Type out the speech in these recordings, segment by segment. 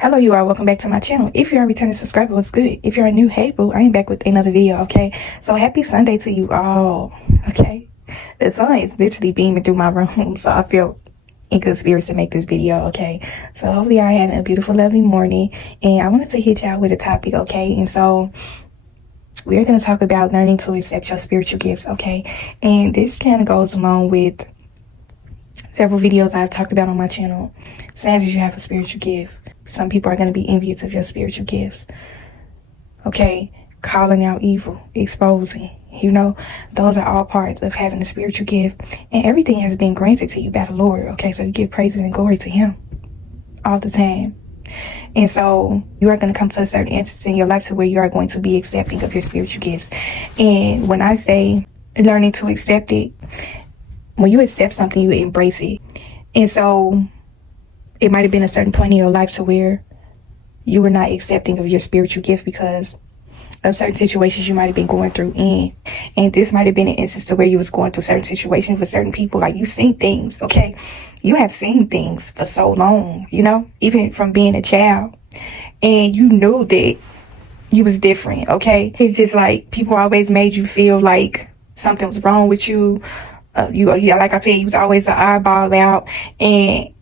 Hello you all, welcome back to my channel. If you're a returning subscriber, what's good? If you're a new, hey boo, I am back with another video, okay? So happy Sunday to you all, okay? The sun is literally beaming through my room, so I feel in good spirits to make this video, okay? So hopefully y'all having a beautiful, lovely morning, and I wanted to hit y'all with a topic, okay? And so we're going to talk about learning to accept your spiritual gifts, okay? And this kind of goes along with several videos I've talked about on my channel. Saying that you have a spiritual gift. Some people are going to be envious of your spiritual gifts. Okay, calling out evil, exposing, those are all parts of having a spiritual gift. And everything has been granted to you by the Lord. Okay, so you give praises and glory to Him all the time. And so you are going to come to a certain instance in your life to where you are going to be accepting of your spiritual gifts. And when I say learning to accept it, when you accept something, you embrace it. And so it might have been a certain point in your life to where you were not accepting of your spiritual gift because of certain situations you might have been going through. And this might have been an instance to where you was going through certain situations with certain people. Like, you've seen things, okay? You have seen things for so long, even from being a child. And you knew that you was different, okay? It's just like people always made you feel like something was wrong with you. Like I said, you was always an eyeball out, and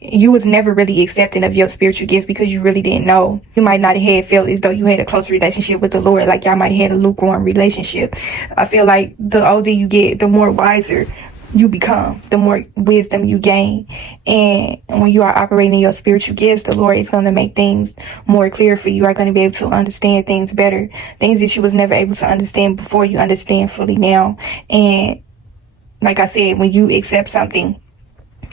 you was never really accepting of your spiritual gift because you really didn't know. You might not have felt as though you had a close relationship with the Lord. Like, y'all might have had a lukewarm relationship. I feel like the older you get, the more wiser you become, the more wisdom you gain. And when you are operating in your spiritual gifts, the Lord is going to make things more clear for you. You are going to be able to understand things better. Things that you was never able to understand before, you understand fully now. And like I said, when you accept something,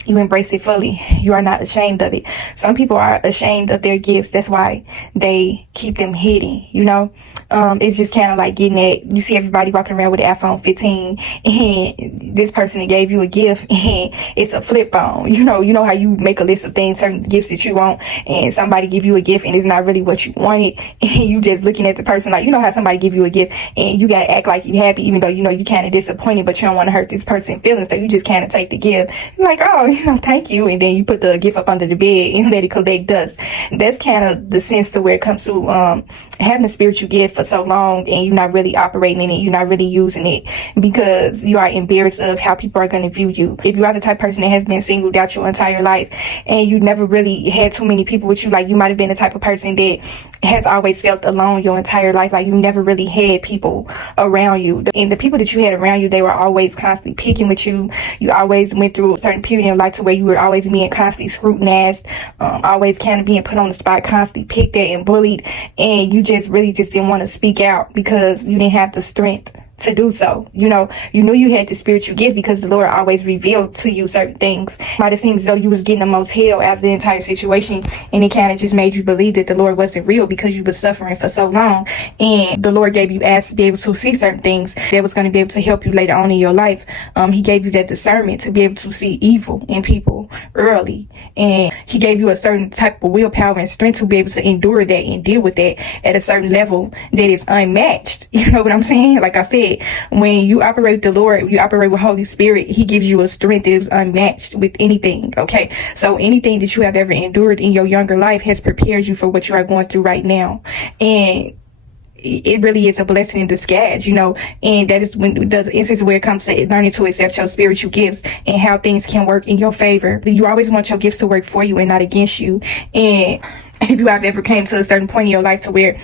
you embrace it fully. You are not ashamed of it. Some people are ashamed of their gifts. That's why they keep them hidden, It's just kind of like getting that. You see everybody walking around with an iPhone 15, and this person that gave you a gift, and it's a flip phone. You know how you make a list of things, certain gifts that you want, and somebody give you a gift, and it's not really what you wanted, and you just looking at the person like, how somebody give you a gift, and you gotta act like you happy, even though you kind of disappointed, but you don't want to hurt this person's feelings, so you just kind of take the gift. You're like, oh, thank you, and then you put the gift up under the bed and let it collect dust. That's kind of the sense to where it comes to having a spiritual gift for so long, and you're not really operating in it, you're not really using it, because you are embarrassed of how people are going to view you. If you are the type of person that has been singled out your entire life, and you never really had too many people with you, like, you might have been the type of person that has always felt alone your entire life, like you never really had people around you, and the people that you had around you, they were always constantly picking with you. You always went through a certain period in your life to where you were always being constantly scrutinized, always kind of being put on the spot, constantly picked at and bullied, and you just really just didn't want to speak out because you didn't have the strength to do so. You knew you had the spiritual gift because the Lord always revealed to you certain things. Might have seemed as though you was getting a motel out of the entire situation, and it kind of just made you believe that the Lord wasn't real because you were suffering for so long, and the Lord gave you eyes to be able to see certain things that was going to be able to help you later on in your life. He gave you that discernment to be able to see evil in people early, and He gave you a certain type of willpower and strength to be able to endure that and deal with that at a certain level that is unmatched. You know what I'm saying? Like I said, when you operate with the Lord, you operate with Holy Spirit, He gives you a strength that is unmatched with anything, okay? So anything that you have ever endured in your younger life has prepared you for what you are going through right now. And it really is a blessing in disguise, and that is when the instance where it comes to learning to accept your spiritual gifts and how things can work in your favor. You always want your gifts to work for you and not against you. And if you have ever came to a certain point in your life to where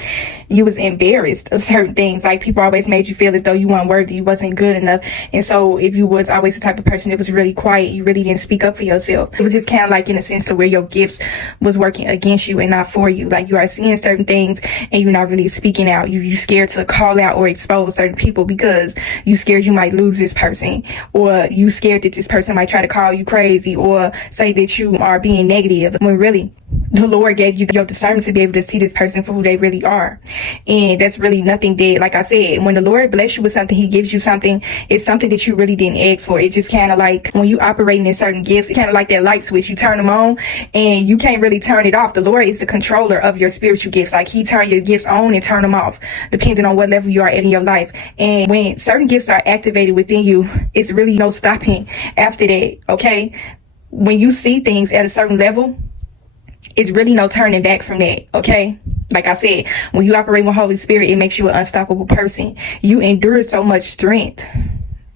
you was embarrassed of certain things, like people always made you feel as though you weren't worthy, you wasn't good enough, and so if you was always the type of person that was really quiet, you really didn't speak up for yourself. It was just kind of like in a sense to where your gifts was working against you and not for you. Like, you are seeing certain things and you're not really speaking out. You scared to call out or expose certain people because you scared you might lose this person, or you scared that this person might try to call you crazy or say that you are being negative, when really the Lord gave you your discernment to be able to see this person for who they really are. And that's really nothing that, like I said, when the Lord bless you with something, He gives you something, it's something that you really didn't ask for. It's just kind of like when you operating in certain gifts, it's kind of like that light switch. You turn them on and you can't really turn it off. The Lord is the controller of your spiritual gifts. Like, He turn your gifts on and turn them off depending on what level you are at in your life. And when certain gifts are activated within you, it's really no stopping after that, okay? When you see things at a certain level, It's really no turning back from that, okay? Like I said, when you operate with Holy Spirit, it makes you an unstoppable person. You endure so much strength,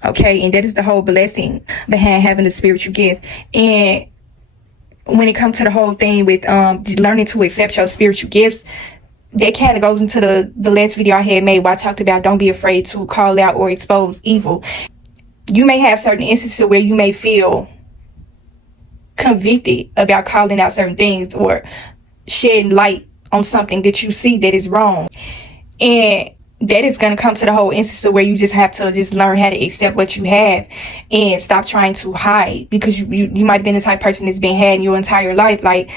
okay? And that is the whole blessing behind having the spiritual gift. And when it comes to the whole thing with learning to accept your spiritual gifts, that kind of goes into the last video I had made where I talked about don't be afraid to call out or expose evil. You may have certain instances where you may feel convicted about calling out certain things or shedding light on something that you see that is wrong. And that is going to come to the whole instance where you just have to just learn how to accept what you have and stop trying to hide, because you might have been the type of person that's been had in your entire life. Like,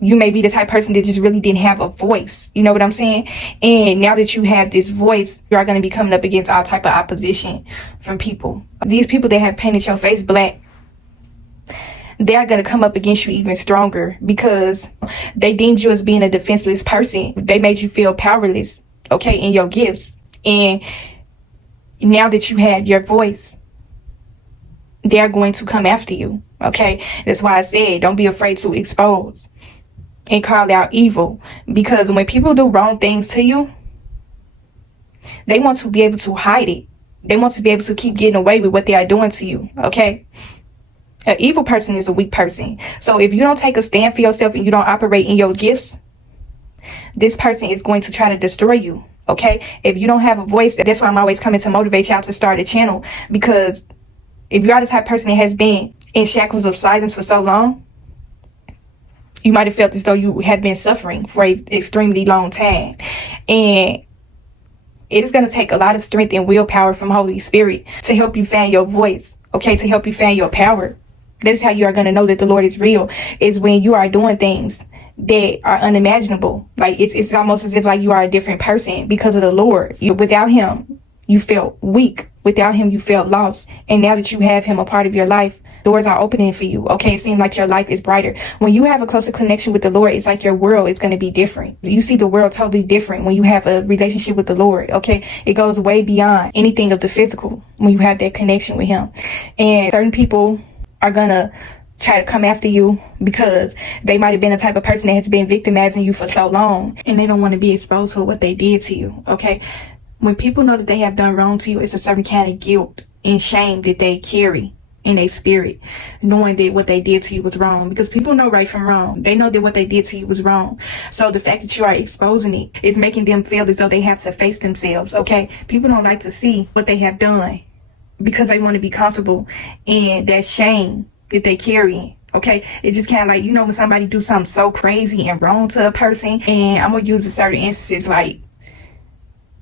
you may be the type of person that just really didn't have a voice. You know what I'm saying? And now that you have this voice, you are going to be coming up against all type of opposition from people. These people that have painted your face black, they are going to come up against you even stronger because they deemed you as being a defenseless person. They made you feel powerless, okay, in your gifts. And now that you had your voice, they're going to come after you, okay? That's why I said don't be afraid to expose and call out evil, because when people do wrong things to you, they want to be able to hide it. They want to be able to keep getting away with what they are doing to you, okay? An evil person is a weak person. So if you don't take a stand for yourself and you don't operate in your gifts, this person is going to try to destroy you, okay? If you don't have a voice, that's why I'm always coming to motivate y'all to start a channel, because if you are the type of person that has been in shackles of silence for so long, you might have felt as though you have been suffering for an extremely long time. And it is going to take a lot of strength and willpower from Holy Spirit to help you find your voice, okay? To help you find your power. That's how you are going to know that the Lord is real, is when you are doing things that are unimaginable. Like, it's almost as if like you are a different person because of the Lord. Without him, you felt weak. Without him, you felt lost. And now that you have him a part of your life, doors are opening for you, okay? It seems like your life is brighter. When you have a closer connection with the Lord, it's like your world is going to be different. You see the world totally different when you have a relationship with the Lord, okay? It goes way beyond anything of the physical when you have that connection with him. And certain people are going to try to come after you because they might have been the type of person that has been victimizing you for so long, and they don't want to be exposed to what they did to you, okay? When people know that they have done wrong to you, it's a certain kind of guilt and shame that they carry in their spirit, knowing that what they did to you was wrong, because people know right from wrong. They know that what they did to you was wrong. So the fact that you are exposing it is making them feel as though they have to face themselves, okay? People don't like to see what they have done because they want to be comfortable in that shame that they carry, okay? It's just kind of like, you know, when somebody do something so crazy and wrong to a person, and I'm going to use a certain instances, like,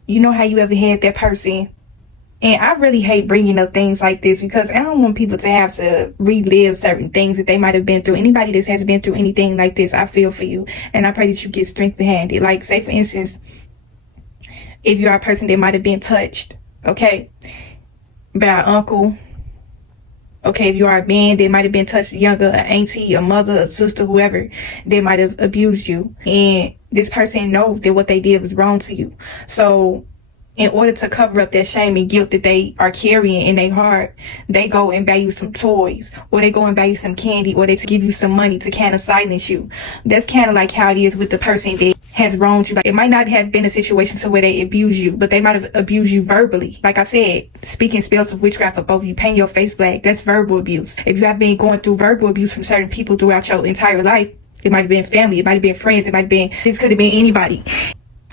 you know how you ever had that person. And I really hate bringing up things like this because I don't want people to have to relive certain things that they might have been through. Anybody that has been through anything like this, I feel for you. And I pray that you get strength behind it. Like, say, for instance, if you're a person that might have been touched, okay, by an uncle. Okay, if you are a man that might have been touched younger, an auntie, a mother, a sister, whoever, they might have abused you. And this person know that what they did was wrong to you. So in order to cover up that shame and guilt that they are carrying in their heart, they go and buy you some toys, or they go and buy you some candy, or they give you some money to kind of silence you. That's kind of like how it is with the person that has wronged you. Like, it might not have been a situation so where they abuse you, but they might have abused you verbally. Like I said, speaking spells of witchcraft above you, painting your face black, that's verbal abuse. If you have been going through verbal abuse from certain people throughout your entire life, it might have been family, it might have been friends, this could have been anybody.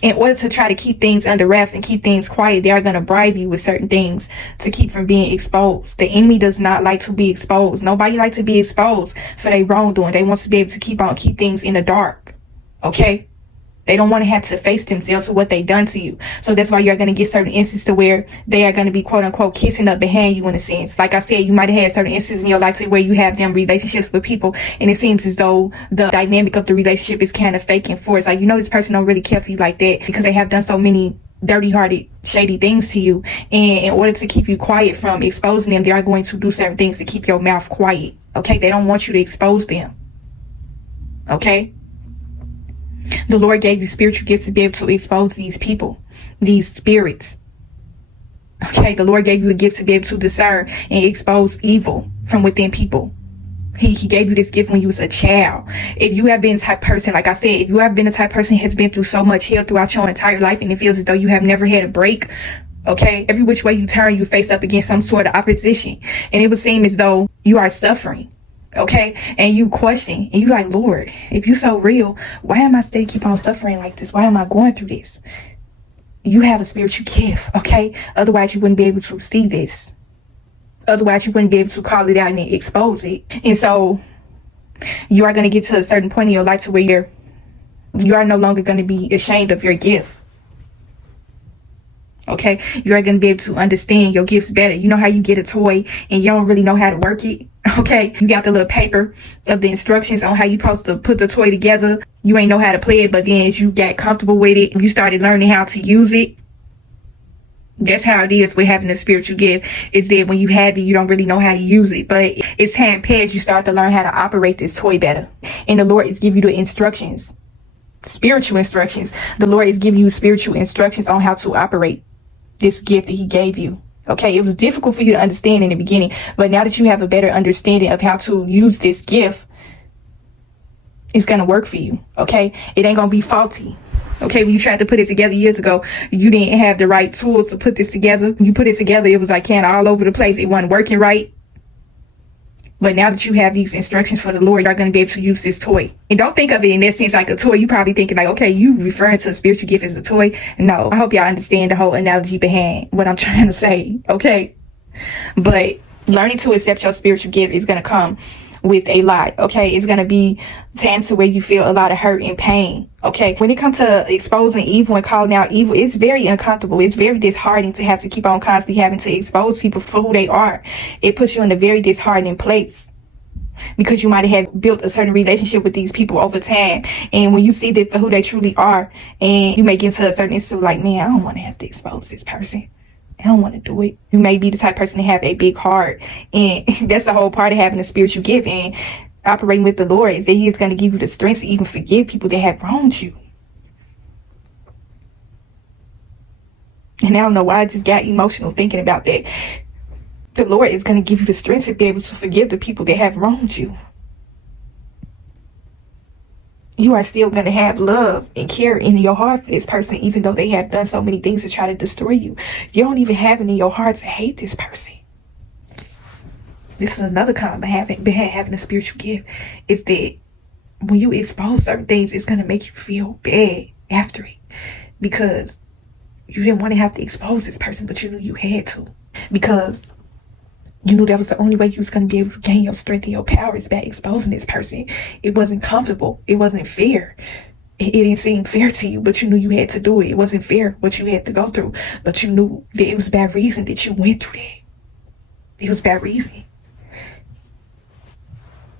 In order to try to keep things under wraps and keep things quiet, they are going to bribe you with certain things to keep from being exposed. The enemy does not like to be exposed. Nobody likes to be exposed for their wrongdoing. They want to be able to keep things in the dark. Okay? They don't want to have to face themselves for what they've done to you. So that's why you're going to get certain instances to where they are going to be, quote unquote, kissing up behind you in a sense. Like I said, you might have had certain instances in your life to where you have them relationships with people, and it seems as though the dynamic of the relationship is kind of fake and forced. Like, you know, this person don't really care for you like that because they have done so many dirty-hearted, shady things to you. And in order to keep you quiet from exposing them, they are going to do certain things to keep your mouth quiet. Okay? They don't want you to expose them. Okay? The Lord gave you spiritual gifts to be able to expose these people, these spirits. Okay, the Lord gave you a gift to be able to discern and expose evil from within people. He gave you this gift when you was a child. If you have been the type person, like I said, if you have been the type person who has been through so much hell throughout your entire life, and it feels as though you have never had a break, okay, every which way you turn, you face up against some sort of opposition, and it would seem as though you are suffering, okay, and you question, and you like, Lord, if you so real, why am I still keep on suffering like this? Why am I going through this? You have a spiritual gift, okay? Otherwise, you wouldn't be able to see this. Otherwise, you wouldn't be able to call it out and expose it. And so you are going to get to a certain point in your life to where you are no longer going to be ashamed of your gift. Okay, you are going to be able to understand your gifts better. You know how you get a toy and you don't really know how to work it? Okay, you got the little paper of the instructions on how you supposed to put the toy together. You ain't know how to play it, but then as you got comfortable with it, you started learning how to use it. That's how it is with having a spiritual gift. Is that when you have it, you don't really know how to use it. But as time passes, you start to learn how to operate this toy better. And the Lord is giving you the instructions, spiritual instructions. The Lord is giving you spiritual instructions on how to operate this gift that he gave you. Okay, it was difficult for you to understand in the beginning, but now that you have a better understanding of how to use this gift, it's going to work for you. Okay, it ain't going to be faulty. Okay, when you tried to put it together years ago, you didn't have the right tools to put this together. When you put it together, it was like kind of all over the place. It wasn't working right. But now that you have these instructions for the Lord, you're going to be able to use this toy. And don't think of it in that sense like a toy. You probably thinking like, okay, you referring to a spiritual gift as a toy. No, I hope y'all understand the whole analogy behind what I'm trying to say. Okay, but learning to accept your spiritual gift is going to come with a lot. Okay, it's going to be times to where you feel a lot of hurt and pain. Okay, when it comes to exposing evil and calling out evil, it's very uncomfortable. It's very disheartening to have to keep on constantly having to expose people for who they are. It puts you in a very disheartening place, because you might have built a certain relationship with these people over time, and when you see them for who they truly are, and you may get to a certain instance like, man, I don't want to have to expose this person. I don't want to do it. You may be the type of person to have a big heart, and that's the whole part of having a spiritual gift and operating with the Lord, is that he is going to give you the strength to even forgive people that have wronged you. And I don't know why I just got emotional thinking about that. The Lord is going to give you the strength to be able to forgive the people that have wronged you. You are still going to have love and care in your heart for this person, even though they have done so many things to try to destroy you. You don't even have it in your heart to hate this person. This is another kind of having a spiritual gift, is that when you expose certain things, it's going to make you feel bad after it, because you didn't want to have to expose this person, but you knew you had to, because you knew that was the only way you was going to be able to gain your strength and your powers by exposing this person. It wasn't comfortable. It wasn't fair. It didn't seem fair to you, but you knew you had to do it. It wasn't fair what you had to go through, but you knew that it was bad reason that you went through that. It was bad reason.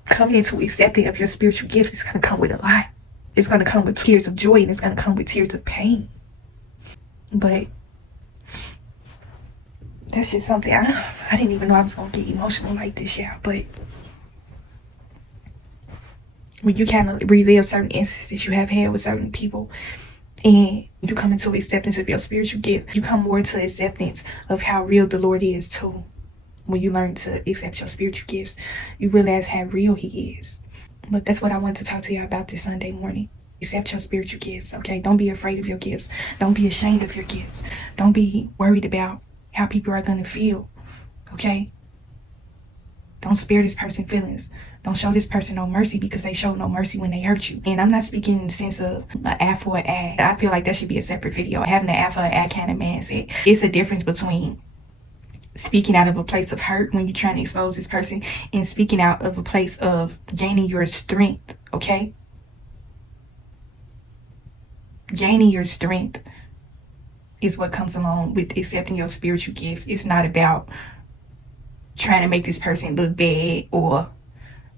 Coming into accepting of your spiritual gift is going to come with a lot. It's going to come with tears of joy, and it's going to come with tears of pain. But that's just something I didn't even know I was going to get emotional like this, y'all. But when you kind of relive certain instances you have had with certain people, and you come into acceptance of your spiritual gift, you come more into acceptance of how real the Lord is too. When you learn to accept your spiritual gifts, you realize how real he is. But that's what I wanted to talk to you about this Sunday morning. Accept your spiritual gifts, okay? Don't be afraid of your gifts. Don't be ashamed of your gifts. Don't be worried about how people are going to feel, okay? Don't spare this person feelings. Don't show this person no mercy, because they show no mercy when they hurt you. And I'm not speaking in the sense of an eye for an eye. I feel like that should be a separate video. Having an eye for an eye kind of mindset. It's a difference between speaking out of a place of hurt when you're trying to expose this person, and speaking out of a place of gaining your strength, okay? Gaining your strength is what comes along with accepting your spiritual gifts. It's not about trying to make this person look bad, or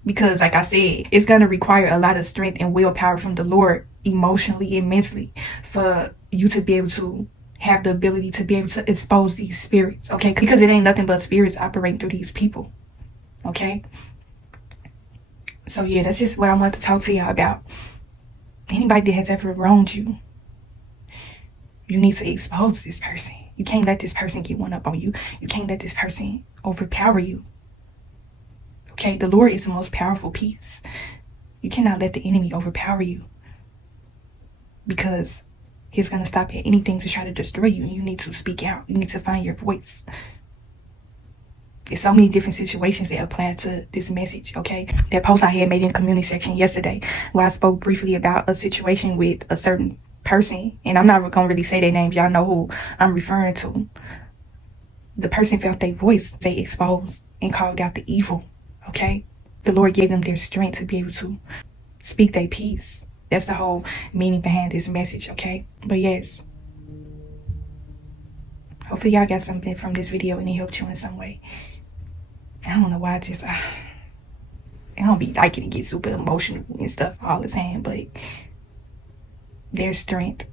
because, like I said, it's going to require a lot of strength and willpower from the Lord, emotionally and mentally, for you to be able to have the ability to be able to expose these spirits, okay? Because it ain't nothing but spirits operating through these people, okay? So yeah, that's just what I want to talk to y'all about. Anybody that has ever wronged you, you need to expose this person. You can't let this person get one up on you. You can't let this person overpower you, Okay, the Lord is the most powerful peace. You cannot let the enemy overpower you, because he's going to stop at anything to try to destroy you. And you need to speak out. You need to find your voice. There's so many different situations that apply to this message, okay? That post I had made in the community section yesterday, where I spoke briefly about a situation with a certain person, and I'm not going to really say their names. Y'all know who I'm referring to. The person felt their voice, they exposed and called out the evil, okay? The Lord gave them their strength to be able to speak their peace. That's the whole meaning behind this message, okay? But yes, hopefully y'all got something from this video and it helped you in some way. I don't know why I don't be liking to get super emotional and stuff all the time, but there's strength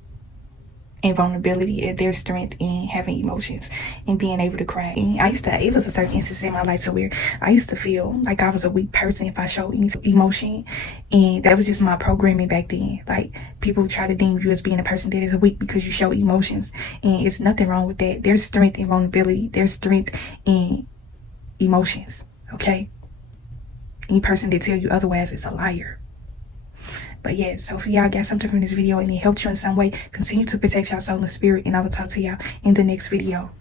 and vulnerability, and there's strength in having emotions and being able to cry. And it was a certain instance in my life to where I used to feel like I was a weak person if I showed any emotion, and that was just my programming back then. Like, people try to deem you as being a person that is weak because you show emotions, and it's nothing wrong with that. There's strength in vulnerability. There's strength in emotions, okay? Any person that tell you otherwise is a liar. But yeah, so if y'all got something from this video and it helped you in some way, continue to protect your soul and spirit, and I will talk to y'all in the next video.